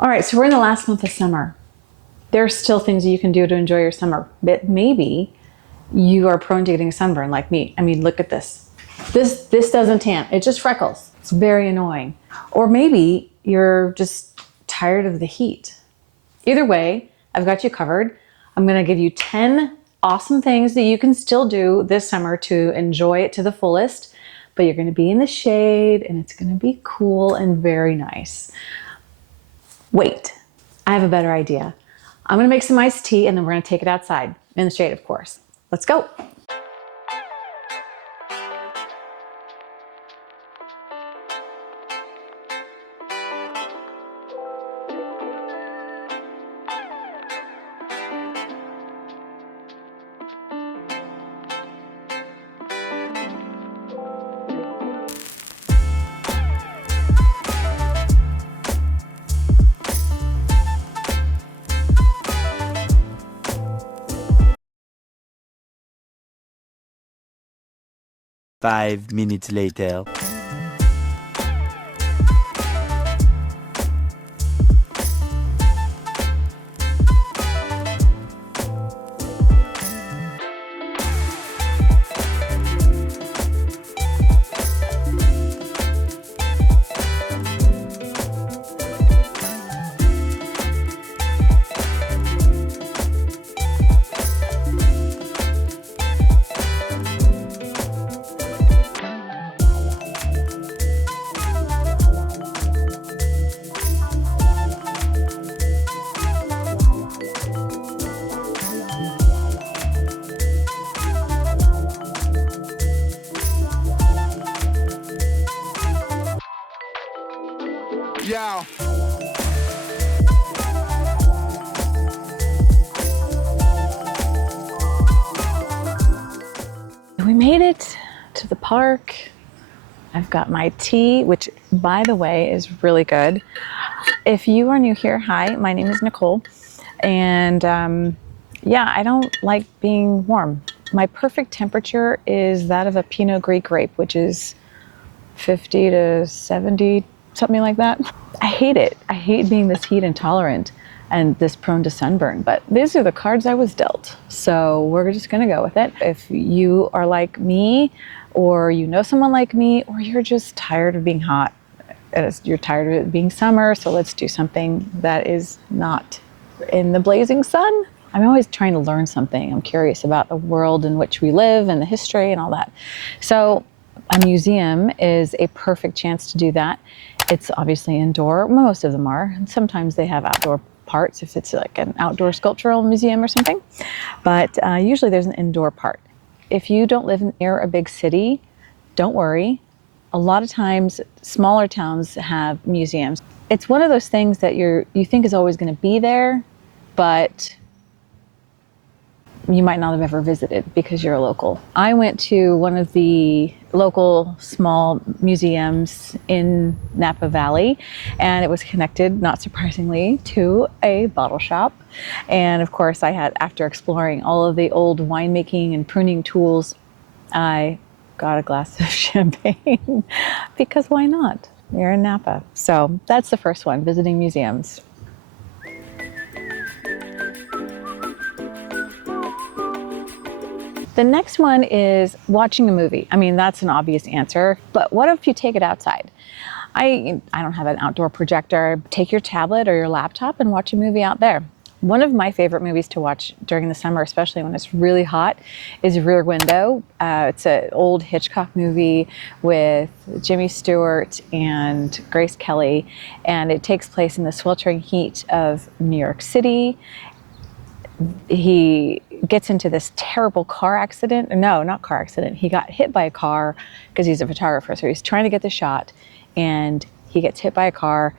All right, so we're in the last month of summer. There are still things that you can do to enjoy your summer, but maybe you are prone to getting sunburn like me. I mean, look at this. This doesn't tan, it just freckles. It's very annoying. Or maybe you're just tired of the heat. Either way, I've got you covered. I'm gonna give you 10 awesome things that you can still do this summer to enjoy it to the fullest, but you're gonna be in the shade and it's gonna be cool and very nice. Wait, I have a better idea. I'm gonna make some iced tea and then we're gonna take it outside, in the shade, of course. Let's go. Five minutes later. Yeah. We made it to the park. I've got my tea, which by the way is really good. If you are new here, hi, my name is Nichole. And yeah, I don't like being warm. My perfect temperature is that of a Pinot Gris grape, which is 50 to 70, something like that. I hate it. I hate being this heat intolerant and this prone to sunburn, but these are the cards I was dealt. So we're just gonna go with it. If you are like me, or you know someone like me, or you're just tired of being hot, you're tired of it being summer, so let's do something that is not in the blazing sun. I'm always trying to learn something. I'm curious about the world in which we live and the history and all that. So a museum is a perfect chance to do that. It's obviously indoor, most of them are, and sometimes they have outdoor parts if it's like an outdoor sculptural museum or something, but usually there's an indoor part. If you don't live near a big city, don't worry. A lot of times smaller towns have museums. It's one of those things that you think is always going to be there, but you might not have ever visited because you're a local. I went to one of the local small museums in Napa Valley, and it was connected, not surprisingly, to a bottle shop. And of course, after exploring all of the old winemaking and pruning tools, I got a glass of champagne because why not? You're in Napa. So that's the first one, visiting museums. The next one is watching a movie. I mean, that's an obvious answer, but what if you take it outside? I don't have an outdoor projector. Take your tablet or your laptop and watch a movie out there. One of my favorite movies to watch during the summer, especially when it's really hot, is Rear Window. It's an old Hitchcock movie with Jimmy Stewart and Grace Kelly, and it takes place in the sweltering heat of New York City. He gets into this terrible car accident. No, not car accident. He got hit by a car because he's a photographer. So he's trying to get the shot and he gets hit by a car.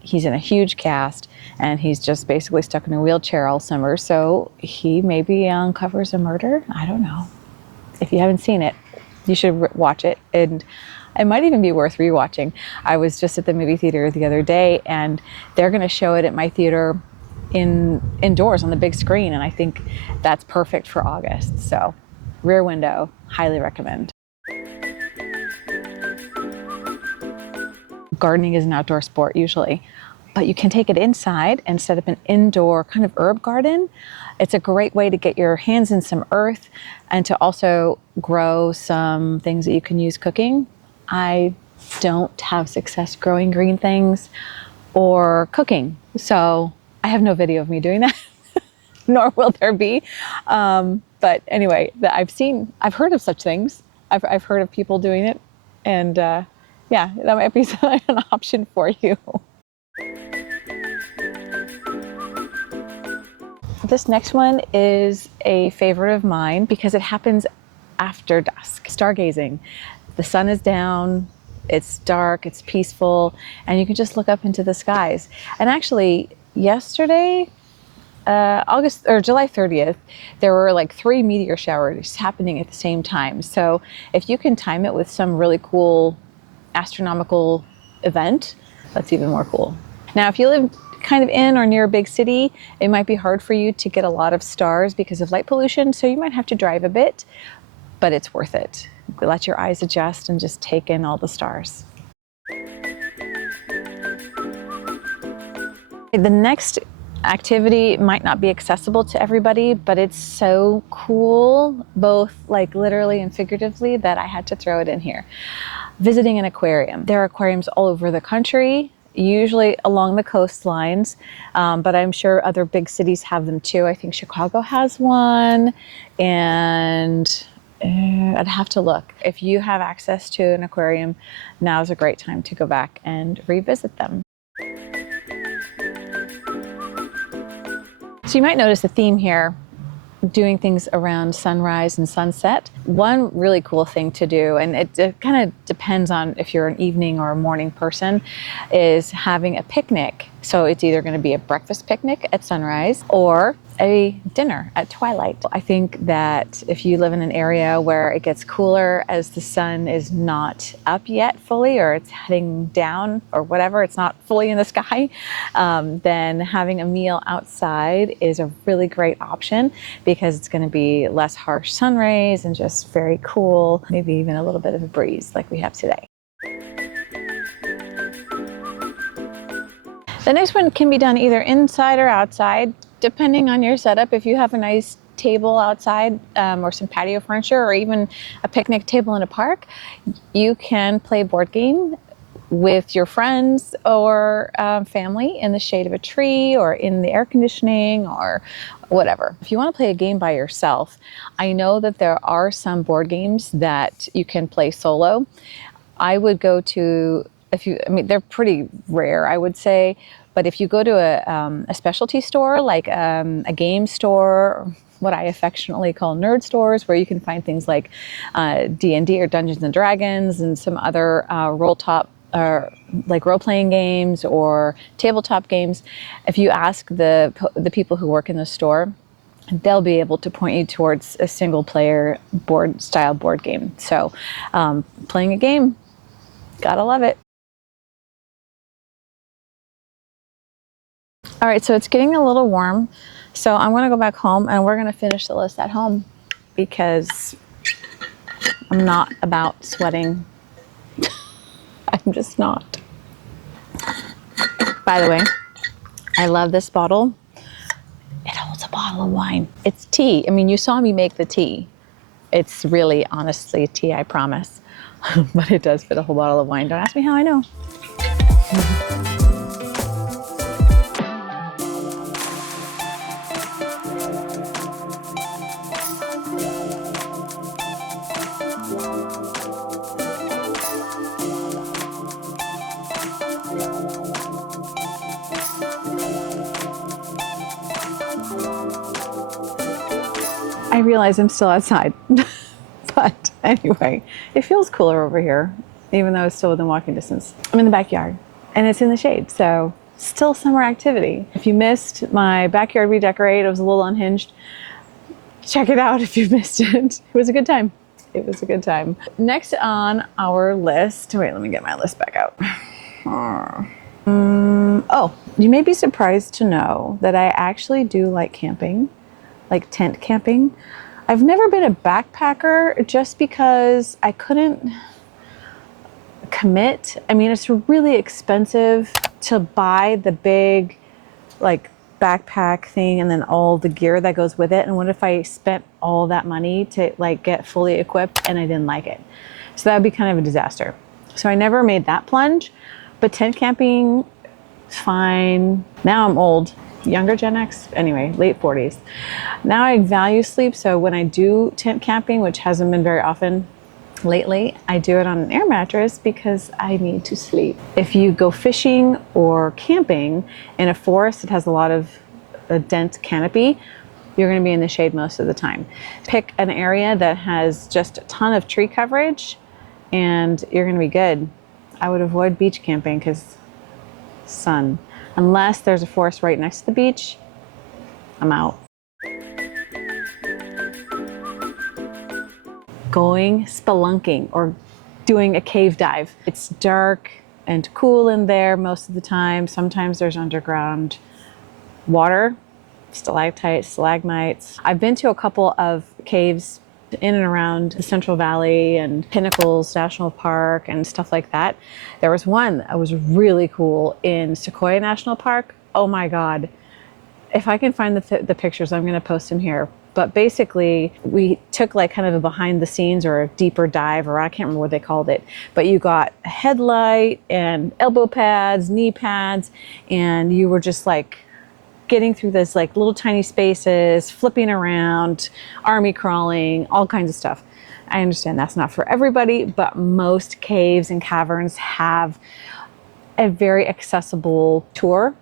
He's in a huge cast and he's just basically stuck in a wheelchair all summer. So he maybe uncovers a murder. I don't know. If you haven't seen it, you should watch it. And it might even be worth rewatching. I was just at the movie theater the other day and they're going to show it at my theater indoors on the big screen, and I think that's perfect for August. So Rear Window, highly recommend. Gardening is an outdoor sport usually. but you can take it inside and set up an indoor kind of herb garden. It's a great way to get your hands in some earth and to also grow some things that you can use cooking. I don't have success growing green things or cooking, so I have no video of me doing that, nor will there be. But anyway, I've heard of such things. I've heard of people doing it, and yeah, that might be an option for you. This next one is a favorite of mine because it happens after dusk. Stargazing. The sun is down, it's dark, it's peaceful, and you can just look up into the skies. And actually, yesterday, July 30th, there were like 3 meteor showers happening at the same time. So if you can time it with some really cool astronomical event, that's even more cool. Now, if you live kind of in or near a big city, it might be hard for you to get a lot of stars because of light pollution, so you might have to drive a bit, but it's worth it. Let your eyes adjust and just take in all the stars. The next activity might not be accessible to everybody, but it's so cool, both like literally and figuratively, that I had to throw it in here. Visiting an aquarium. There are aquariums all over the country, usually along the coastlines, but I'm sure other big cities have them too. I think Chicago has one, and I'd have to look. If you have access to an aquarium, now's a great time to go back and revisit them. So you might notice a theme here, doing things around sunrise and sunset. One really cool thing to do, and it kind of depends on if you're an evening or a morning person, is having a picnic. So it's either going to be a breakfast picnic at sunrise or a dinner at twilight. I think that if you live in an area where it gets cooler as the sun is not up yet fully, or it's heading down or whatever, it's not fully in the sky, then having a meal outside is a really great option because it's going to be less harsh sun rays and just very cool, maybe even a little bit of a breeze like we have today. The next one can be done either inside or outside, depending on your setup. If you have a nice table outside or some patio furniture or even a picnic table in a park, you can play a board game with your friends or family in the shade of a tree or in the air conditioning or whatever. If you want to play a game by yourself, I know that there are some board games that you can play solo. I would go to, they're pretty rare, I would say, but if you go to a specialty store, like a game store, what I affectionately call nerd stores, where you can find things like D&D or Dungeons and Dragons and some other like role-playing games or tabletop games. If you ask the people who work in the store, they'll be able to point you towards a single-player board-style board game. So playing a game, gotta love it. All right, so it's getting a little warm, so I'm gonna go back home and we're gonna finish the list at home because I'm not about sweating. I'm just not. By the way, I love this bottle. It holds a bottle of wine. It's tea. I mean, you saw me make the tea. It's really, honestly, tea, I promise. But it does fit a whole bottle of wine. Don't ask me how I know. I realize I'm still outside, but anyway, it feels cooler over here, even though it's still within walking distance. I'm in the backyard and it's in the shade, so still summer activity. If you missed my backyard redecorate, it was a little unhinged. Check it out if you missed it. It was a good time. It was a good time. Next on our list, wait, let me get my list back out. Oh, you may be surprised to know that I actually do like camping. Like tent camping. I've never been a backpacker just because I couldn't commit. I mean, it's really expensive to buy the big like backpack thing and then all the gear that goes with it? And what if I spent all that money to like get fully equipped and I didn't like it? So that would be kind of a disaster. So I never made that plunge, but tent camping is fine. Now I'm old, younger Gen X, anyway, late 40s. Now I value sleep. So when I do tent camping, which hasn't been very often lately, I do it on an air mattress because I need to sleep. If you go fishing or camping in a forest that has a lot of a dense canopy, you're going to be in the shade most of the time. Pick an area that has just a ton of tree coverage and you're going to be good. I would avoid beach camping because sun. Unless there's a forest right next to the beach, I'm out. Going spelunking or doing a cave dive. It's dark and cool in there most of the time. Sometimes there's underground water, stalactites, stalagmites. I've been to a couple of caves in and around the Central Valley and Pinnacles National Park and stuff like that. There was one that was really cool in Sequoia National Park. Oh my God. If I can find the pictures, I'm going to post them here. But basically, we took like kind of a behind the scenes or a deeper dive, or I can't remember what they called it. But you got a headlight and elbow pads, knee pads, and you were just like getting through this like little tiny spaces, flipping around, army crawling, all kinds of stuff. I understand that's not for everybody, but most caves and caverns have a very accessible tour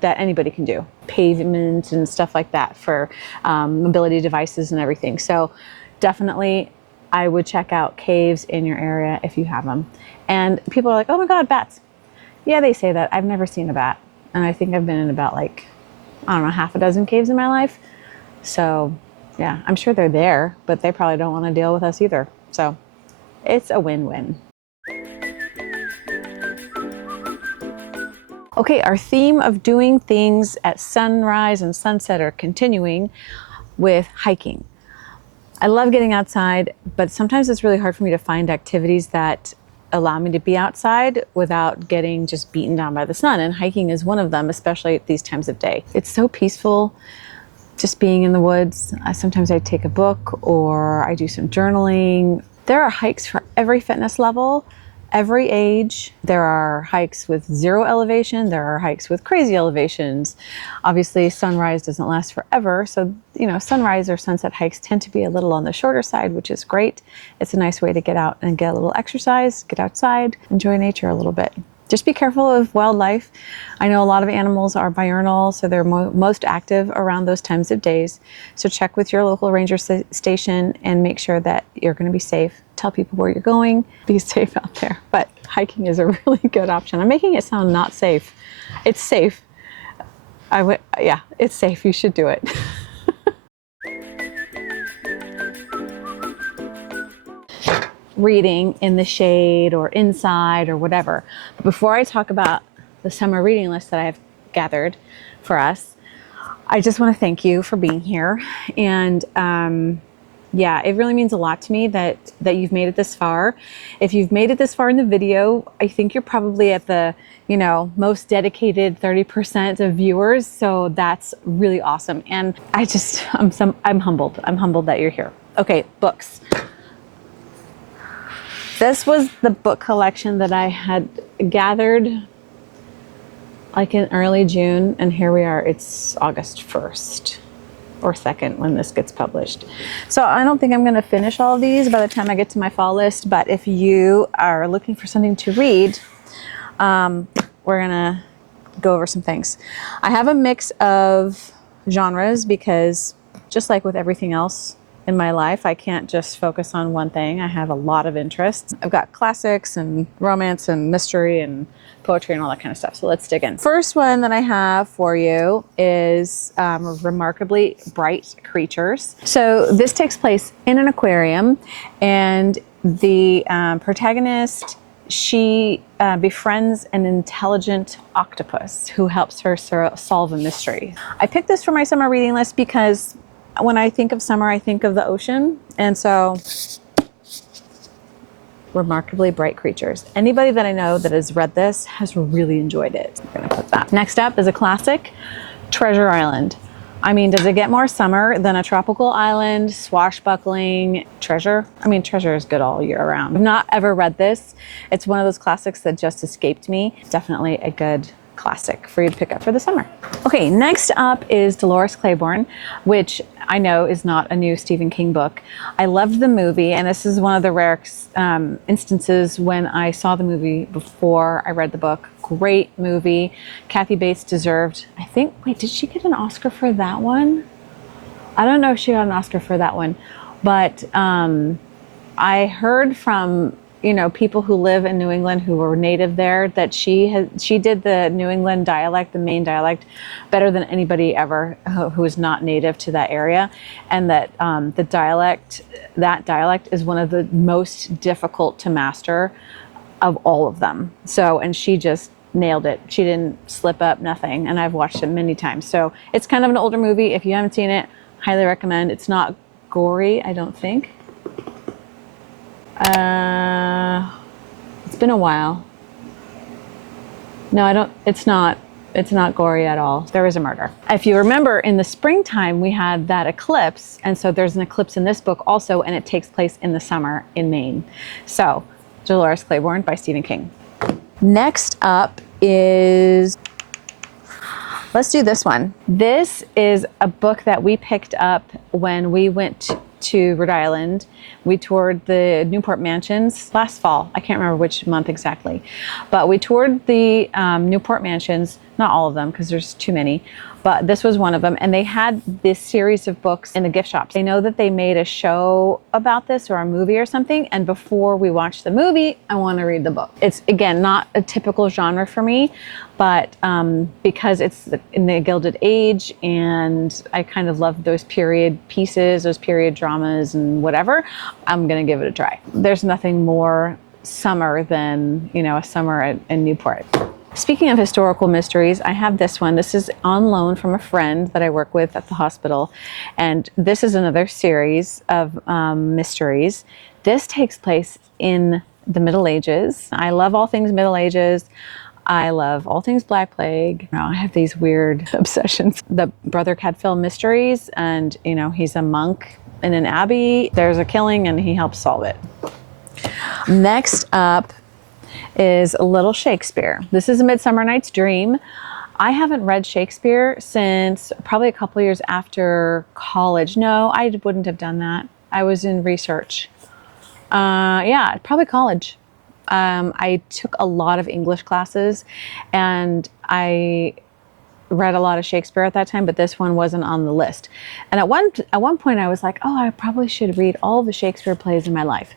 that anybody can do. Pavement and stuff like that for mobility devices and everything. So definitely I would check out caves in your area if you have them. And people are like, oh my God, bats. Yeah, they say that. I've never seen a bat. And I think I've been in about like, I don't know, half a dozen caves in my life. So yeah, I'm sure they're there, but they probably don't want to deal with us either. So it's a win-win. Okay, our theme of doing things at sunrise and sunset are continuing with hiking. I love getting outside, but sometimes it's really hard for me to find activities that allow me to be outside without getting just beaten down by the sun. And hiking is one of them, especially at these times of day. It's so peaceful just being in the woods. Sometimes I take a book or I do some journaling. There are hikes for every fitness level, every age. There are hikes with zero elevation. There are hikes with crazy elevations. Obviously, sunrise doesn't last forever. So, sunrise or sunset hikes tend to be a little on the shorter side, which is great. It's a nice way to get out and get a little exercise, get outside, enjoy nature a little bit. Just be careful of wildlife. I know a lot of animals are diurnal, so they're most active around those times of days. So check with your local ranger station and make sure that you're going to be safe. Tell people where you're going. Be safe out there. But hiking is a really good option. I'm making it sound not safe. It's safe. Yeah, it's safe. You should do it. Reading in the shade or inside or whatever. But before I talk about the summer reading list that I have gathered for us, I just want to thank you for being here. And yeah, it really means a lot to me that you've made it this far. If you've made it this far in the video, I think you're probably at the most dedicated 30% of viewers. So that's really awesome. And I'm humbled. I'm humbled that you're here. Okay, books. This was the book collection that I had gathered like in early June, and here we are. It's August 1st or 2nd when this gets published. So I don't think I'm going to finish all of these by the time I get to my fall list, but if you are looking for something to read, we're going to go over some things. I have a mix of genres because just like with everything else in my life, I can't just focus on one thing. I have a lot of interests. I've got classics and romance and mystery and poetry and all that kind of stuff. So let's dig in. First one that I have for you is Remarkably Bright Creatures. So this takes place in an aquarium, and the protagonist, she befriends an intelligent octopus who helps her solve a mystery. I picked this for my summer reading list because when I think of summer, I think of the ocean. And so remarkably bright creatures. Anybody that I know that has read this has really enjoyed it. I'm gonna put that. Next up is a classic, Treasure Island. I mean, does it get more summer than a tropical island, swashbuckling treasure? I mean, treasure is good all year round. I've not ever read this. It's one of those classics that just escaped me. Definitely a good classic for you to pick up for the summer. Okay, next up is Dolores Claiborne, which I know is not a new Stephen King book. I loved the movie, and this is one of the rare instances when I saw the movie before I read the book. Great movie. Kathy Bates deserved, I think, wait, did she get an Oscar for that one? I don't know if she got an Oscar for that one, but I heard from people who live in New England who were native there that she did the New England dialect, the Maine dialect, better than anybody ever who is not native to that area, and that that dialect is one of the most difficult to master of all of them. So, and she just nailed it. She didn't slip up, nothing. And I've watched it many times. So it's kind of an older movie. If you haven't seen it, highly recommend. It's not gory, I don't think. It's been a while. No, it's not gory at all. There is a murder. If you remember, in the springtime, we had that eclipse. And so there's an eclipse in this book also, and it takes place in the summer in Maine. So Dolores Claiborne by Stephen King. Next up is, let's do this one. This is a book that we picked up when we went to Rhode Island. We toured the Newport Mansions last fall. I can't remember which month exactly, but we toured the Newport Mansions, not all of them because there's too many, but this was one of them. And they had this series of books in the gift shops. I know that they made a show about this or a movie or something. And before we watch the movie, I want to read the book. It's, again, not a typical genre for me, but because it's in the Gilded Age and I kind of love those period pieces, those period dramas and whatever, I'm going to give it a try. There's nothing more summer than, a summer in Newport. Speaking of historical mysteries, I have this one. This is on loan from a friend that I work with at the hospital. And this is another series of mysteries. This takes place in the Middle Ages. I love all things Middle Ages. I love all things Black Plague. I have these weird obsessions. The Brother Cadfael mysteries, and he's a monk in an abbey. There's a killing and he helps solve it. Next up is a little Shakespeare. This is A Midsummer Night's Dream. I haven't read Shakespeare since probably a couple years after college. No, I wouldn't have done that. I was in research. Yeah, probably college. I took a lot of English classes and I read a lot of Shakespeare at that time, but this one wasn't on the list. And at one point I was like, oh, I probably should read all the Shakespeare plays in my life.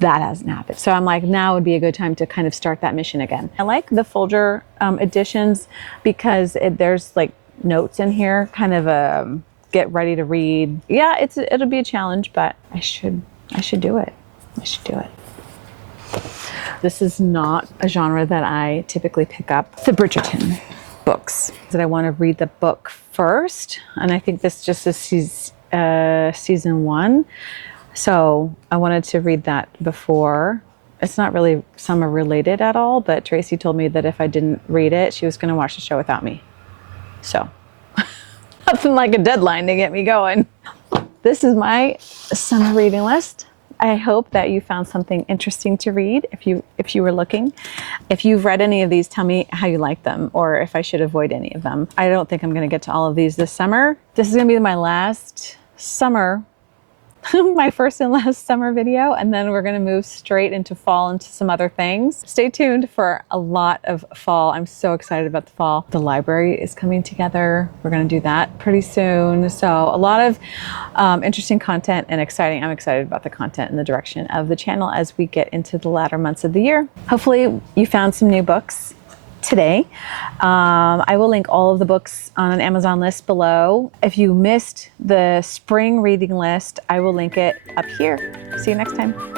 That hasn't happened. So I'm like, now would be a good time to kind of start that mission again. I like the Folger editions because there's like notes in here, kind of a get ready to read. Yeah, it'll be a challenge, but I should do it. I should do it. This is not a genre that I typically pick up. The Bridgerton books. That I want to read the book first, and I think this just is season 1. So I wanted to read that before. It's not really summer related at all, but Tracy told me that if I didn't read it, she was going to watch the show without me. So nothing like a deadline to get me going. This is my summer reading list. I hope that you found something interesting to read if you were looking. If you've read any of these, tell me how you like them or if I should avoid any of them. I don't think I'm going to get to all of these this summer. This is going to be my last summer my first and last summer video, and then we're going to move straight into fall, into some other things. Stay tuned for a lot of fall. I'm so excited about the fall. The library is coming together. We're going to do that pretty soon. So a lot of interesting content and exciting. I'm excited about the content and the direction of the channel as we get into the latter months of the year. Hopefully you found some new books today. I will link all of the books on an Amazon list below. If you missed the spring reading list, I will link it up here. See you next time.